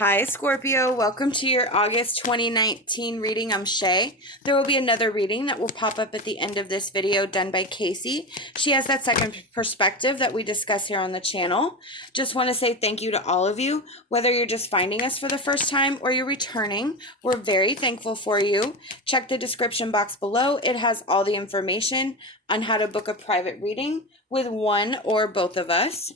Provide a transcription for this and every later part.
Hi, Scorpio. Welcome to your August 2019 reading. I'm SHAE. There will be another reading that will pop up at the end of this video done by KACEE. She has that second perspective that we discuss here on the channel. Just want to say thank you to all of you. Whether you're just finding us for the first time or you're returning, we're very thankful for you. Check the description box below. It has all the information on how to book a private reading with one or both of us.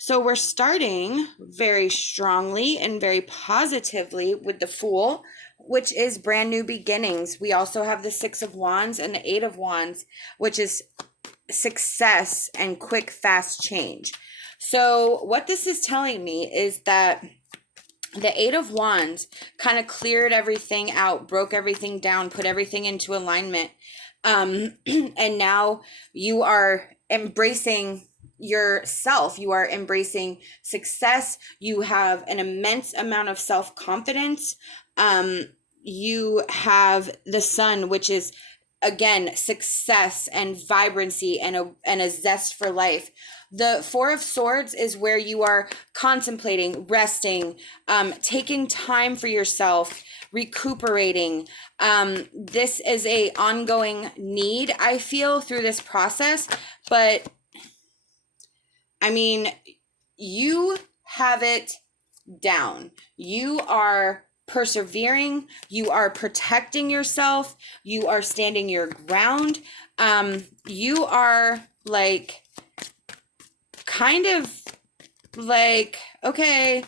So we're starting very strongly and very positively with the Fool, which is brand new beginnings. We also have the Six of Wands and the Eight of Wands, which is success and quick, fast change. So what this is telling me is that the Eight of Wands kind of cleared everything out, broke everything down, put everything into alignment. And now you are embracing yourself. You are embracing success. You have an immense amount of self-confidence. You have the Sun, which is again success and vibrancy and a zest for life. The Four of Swords is where you are contemplating, resting, taking time for yourself, recuperating. This is a ongoing need, I feel, through this process, but I mean, you have it down. You are persevering. You are protecting yourself. You are standing your ground. You are like, kind of like, okay,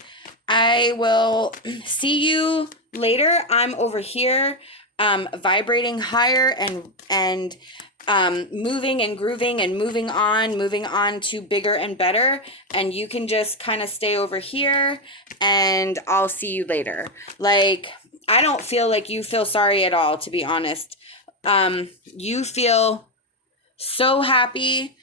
I will see you later. I'm over here, vibrating higher and moving and grooving and moving on to bigger and better. And you can just kind of stay over here and I'll see you later. Like, I don't feel like you feel sorry at all, to be honest. You feel so happy.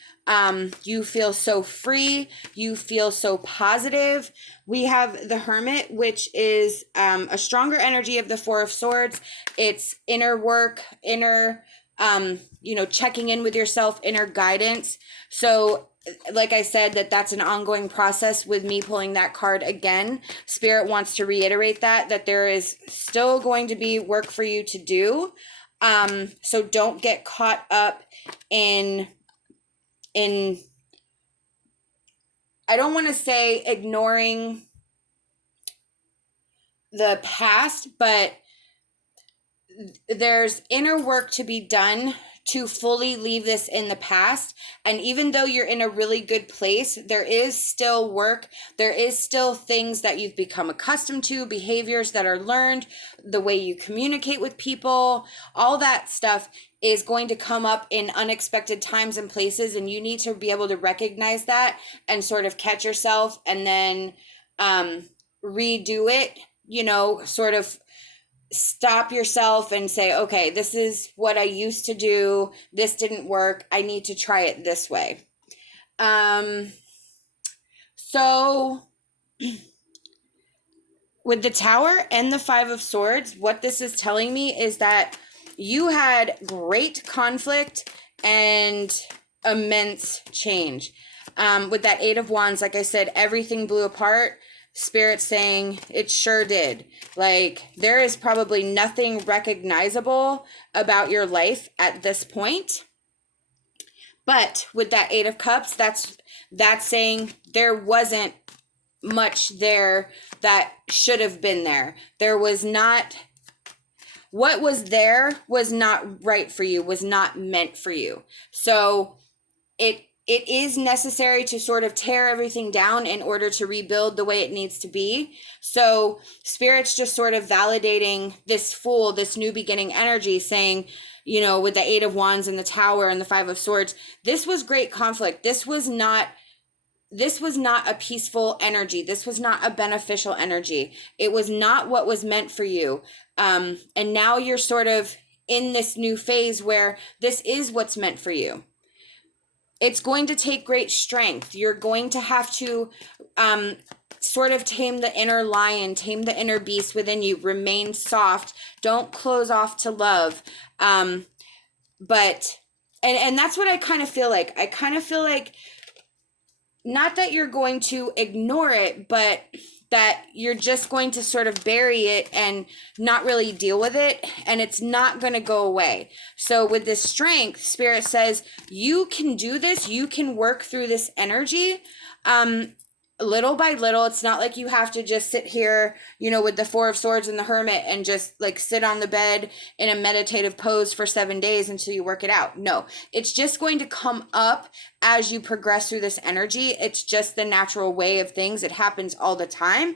You feel so free. You feel so positive. We have the Hermit, which is a stronger energy of the Four of Swords. It's inner work, inner checking in with yourself, inner guidance. So like I said, that's an ongoing process with me pulling that card again. Spirit wants to reiterate that there is still going to be work for you to do. So don't get caught up in I don't want to say ignoring the past, but there's inner work to be done to fully leave this in the past. And even though you're in a really good place, there is still work. There is still things that you've become accustomed to, behaviors that are learned, the way you communicate with people, all that stuff is going to come up in unexpected times and places. And you need to be able to recognize that and sort of catch yourself and then redo it, sort of stop yourself and say, okay, this is what I used to do. This didn't work. I need to try it this way. So with the Tower and the Five of Swords, what this is telling me is that you had great conflict and immense change. With that Eight of Wands, like I said, everything blew apart. Spirit saying it sure did. Like, there is probably nothing recognizable about your life at this point. But with that Eight of Cups, that's saying there wasn't much there that should have been there. There was not, what was there was not right for you, was not meant for you. So it is necessary to sort of tear everything down in order to rebuild the way it needs to be. So Spirit's just sort of validating this Fool, this new beginning energy, saying, with the Eight of Wands and the Tower and the Five of Swords, this was great conflict. This was not a peaceful energy. This was not a beneficial energy. It was not what was meant for you. And now you're sort of in this new phase where this is what's meant for you. It's going to take great strength. You're going to have to sort of tame the inner lion, tame the inner beast within you, remain soft. Don't close off to love. But that's what I kind of feel like. I kind of feel like, not that you're going to ignore it, but that you're just going to sort of bury it and not really deal with it, and it's not going to go away. So with this strength, Spirit says you can do this, you can work through this energy little by little. It's not like you have to just sit here, you know, with the Four of Swords and the Hermit and just like sit on the bed in a meditative pose for 7 days until you work it out. No, it's just going to come up as you progress through this energy. It's just the natural way of things. It happens all the time.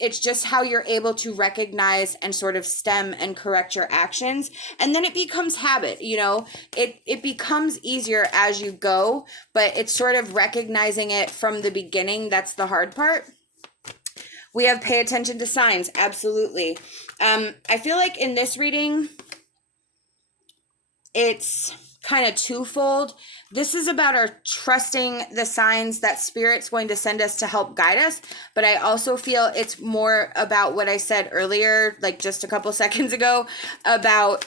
It's just how you're able to recognize and sort of stem and correct your actions. And then it becomes habit, you know, it becomes easier as you go, but it's sort of recognizing it from the beginning. That's the hard part. We have pay attention to signs. Absolutely. I feel like in this reading, it's kind of twofold. This is about our trusting the signs that Spirit's going to send us to help guide us. But I also feel it's more about what I said earlier, like just a couple seconds ago, about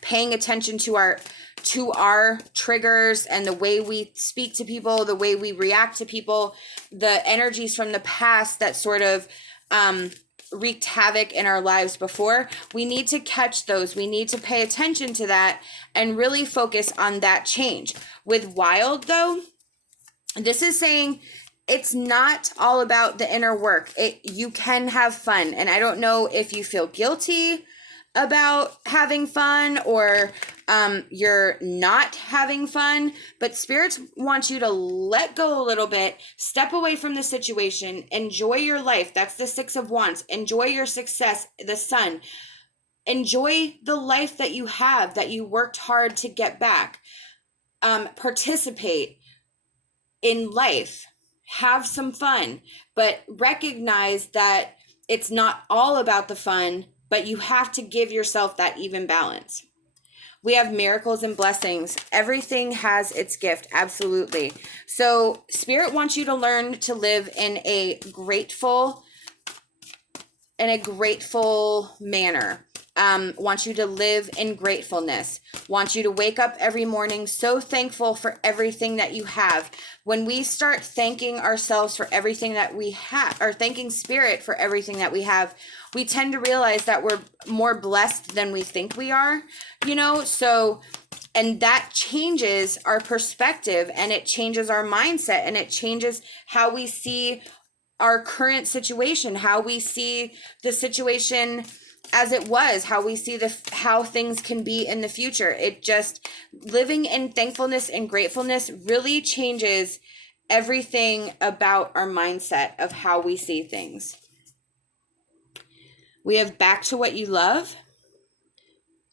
paying attention to our triggers and the way we speak to people, the way we react to people, the energies from the past that sort of wreaked havoc in our lives before. We need to catch those. We need to pay attention to that and really focus on that change. With Wild, though, this is saying it's not all about the inner work. You can have fun. And I don't know if you feel guilty about having fun or you're not having fun, but spirits want you to let go a little bit, step away from the situation, enjoy your life. That's the Six of Wands. Enjoy your success, the Sun. Enjoy the life that you have, that you worked hard to get back. Participate in life, have some fun, but recognize that it's not all about the fun, but you have to give yourself that even balance. We have miracles and blessings. Everything has its gift. Absolutely. So Spirit wants you to learn to live in a grateful manner. Wants you to live in gratefulness. Wants you to wake up every morning so thankful for everything that you have. When we start thanking ourselves for everything that we have, or thanking Spirit for everything that we have, we tend to realize that we're more blessed than we think we are, you know? So, and that changes our perspective, and it changes our mindset, and it changes how we see our current situation, how we see the situation as it was, how we see how things can be in the future. It just, living in thankfulness and gratefulness really changes everything about our mindset of how we see things. We have back to what you love.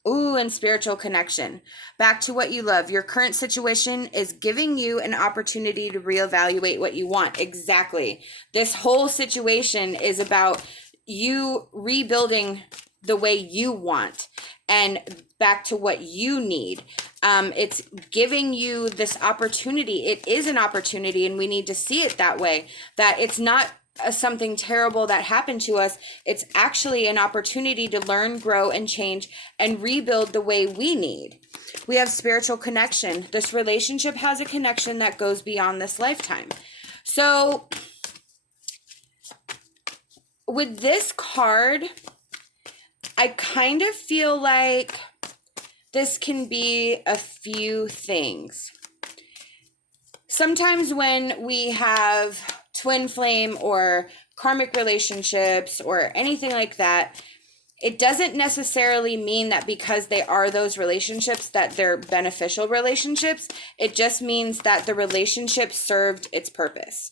Ooh, and spiritual connection. Back to what you love. Your current situation is giving you an opportunity to reevaluate what you want. Exactly. This whole situation is about you rebuilding the way you want and back to what you need. It's giving you this opportunity. It is an opportunity, and we need to see it that way, that it's not something terrible that happened to us. It's actually an opportunity to learn, grow, and change and rebuild the way we need. We have spiritual connection. This relationship has a connection that goes beyond this lifetime. So with this card, I kind of feel like this can be a few things. Sometimes when we have twin flame or karmic relationships or anything like that, it doesn't necessarily mean that because they are those relationships that they're beneficial relationships. It just means that the relationship served its purpose.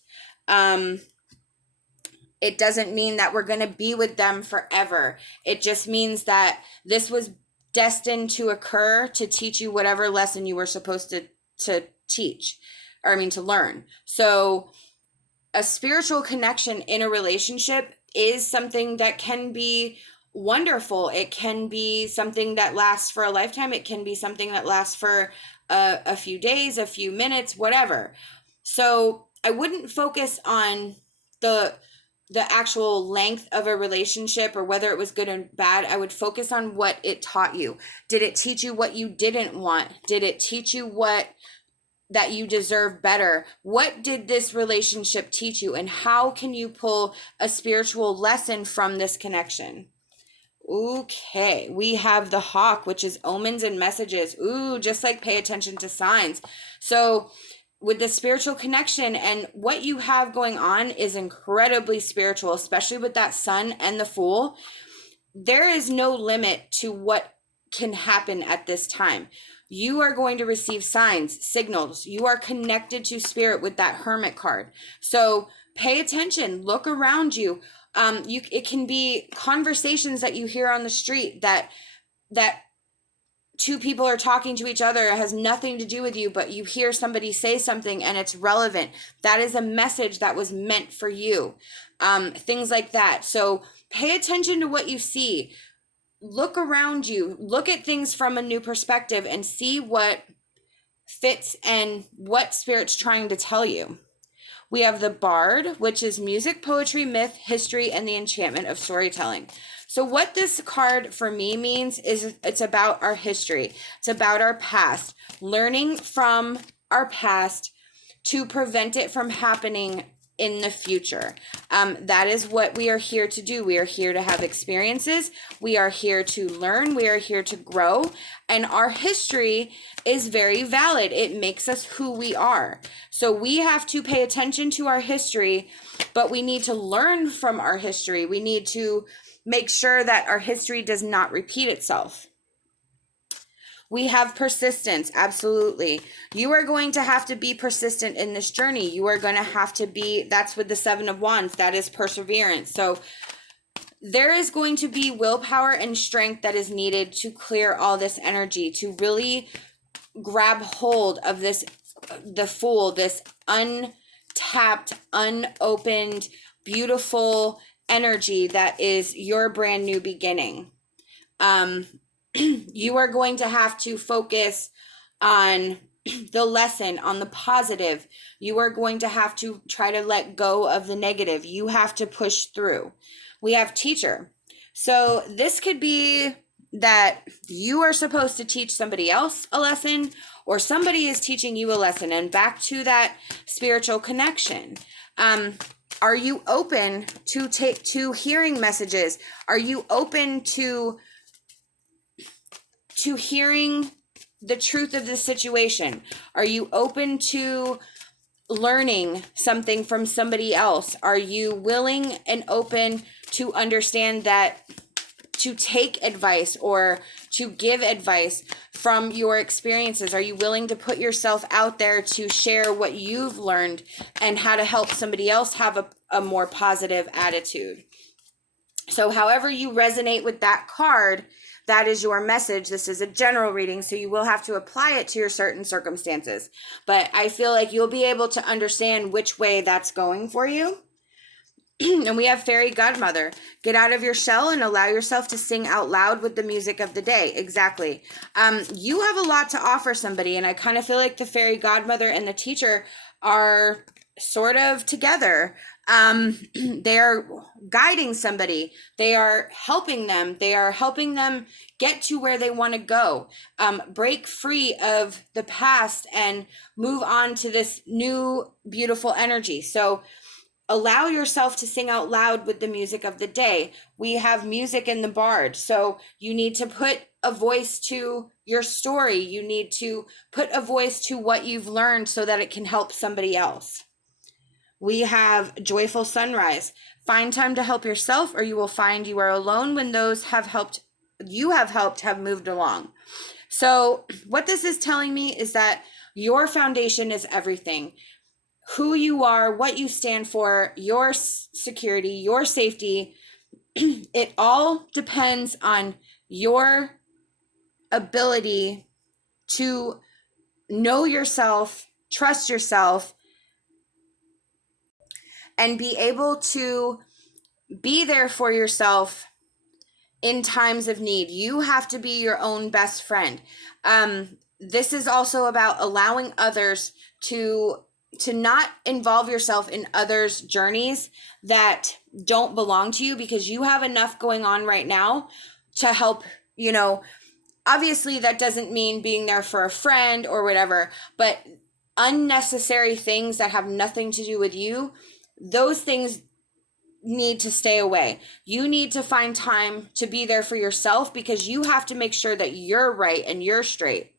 It doesn't mean that we're going to be with them forever. It just means that this was destined to occur to teach you whatever lesson you were supposed to teach, or to learn. So a spiritual connection in a relationship is something that can be wonderful. It can be something that lasts for a lifetime. It can be something that lasts for a few days, a few minutes, whatever. So I wouldn't focus on the actual length of a relationship or whether it was good or bad. I would focus on what it taught you. Did it teach you what you didn't want? Did it teach you what that you deserve better. What did this relationship teach you, and how can you pull a spiritual lesson from this connection? Okay, we have the hawk, which is omens and messages. Ooh, just like pay attention to signs. So with the spiritual connection, and what you have going on is incredibly spiritual, especially with that sun and the fool. There is no limit to what can happen at this time. You are going to receive signs, signals. You are connected to spirit with that hermit card. So pay attention, look around you. It can be conversations that you hear on the street that two people are talking to each other. It has nothing to do with you, but you hear somebody say something and it's relevant. That is a message that was meant for you. Things like that. So pay attention to what you see. Look around you. Look at things from a new perspective and see what fits and what Spirit's trying to tell you. We have the Bard, which is music, poetry, myth, history, and the enchantment of storytelling. So what this card for me means is it's about our history. It's about our past. Learning from our past to prevent it from happening in the future. That is what we are here to do. We are here to have experiences. We are here to learn. We are here to grow. And our history is very valid. It makes us who we are. So we have to pay attention to our history, but we need to learn from our history. We need to make sure that our history does not repeat itself. We have persistence. Absolutely. You are going to have to be persistent in this journey. You are going to have to be, that's with the Seven of Wands. That is perseverance. So there is going to be willpower and strength that is needed to clear all this energy, to really grab hold of this, the Fool, this untapped, unopened, beautiful energy that is your brand new beginning. You are going to have to focus on the lesson, on the positive. You are going to have to try to let go of the negative. You have to push through. We have teacher. So this could be that you are supposed to teach somebody else a lesson, or somebody is teaching you a lesson. And back to that spiritual connection. Are you open to hearing messages? Are you open to hearing the truth of the situation? Are you open to learning something from somebody else? Are you willing and open to understand that, to take advice or to give advice from your experiences? Are you willing to put yourself out there to share what you've learned and how to help somebody else have a more positive attitude? So however you resonate with that card, that is your message. This is a general reading, so you will have to apply it to your certain circumstances. But I feel like you'll be able to understand which way that's going for you. And we have Fairy Godmother. Get out of your shell and allow yourself to sing out loud with the music of the day. Exactly. You have a lot to offer somebody, and I kind of feel like the Fairy Godmother and the teacher are sort of together. They are guiding somebody. They are helping them. They are helping them get to where they want to go. Break free of the past and move on to this new, beautiful energy. So allow yourself to sing out loud with the music of the day. We have music in the Bard. So you need to put a voice to your story. You need to put a voice to what you've learned so that it can help somebody else. We have Joyful Sunrise. Find time to help yourself, or you will find you are alone when those you have helped have moved along. So what this is telling me is that your foundation is everything. Who you are, what you stand for, your security, your safety, it all depends on your ability to know yourself, trust yourself, and be able to be there for yourself in times of need. You have to be your own best friend. This is also about allowing others to not involve yourself in others' journeys that don't belong to you, because you have enough going on right now to help, obviously that doesn't mean being there for a friend or whatever, but unnecessary things that have nothing to do with you, those things need to stay away. You need to find time to be there for yourself, because you have to make sure that you're right and you're straight.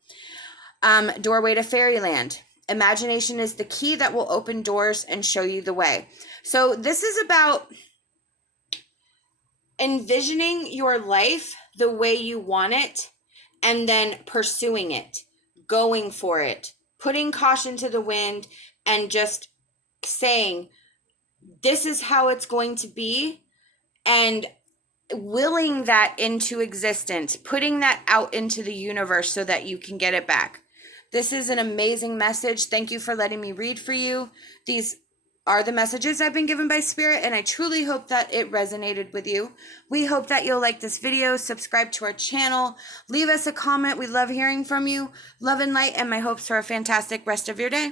Doorway to fairyland. Imagination is the key that will open doors and show you the way. So this is about envisioning your life the way you want it, and then pursuing it, going for it, putting caution to the wind, and just saying, this is how it's going to be, and willing that into existence, putting that out into the universe so that you can get it back. This is an amazing message. Thank you for letting me read for you. These are the messages I've been given by Spirit, and I truly hope that it resonated with you. We hope that you'll like this video, subscribe to our channel, leave us a comment. We love hearing from you. Love and light, and my hopes for a fantastic rest of your day.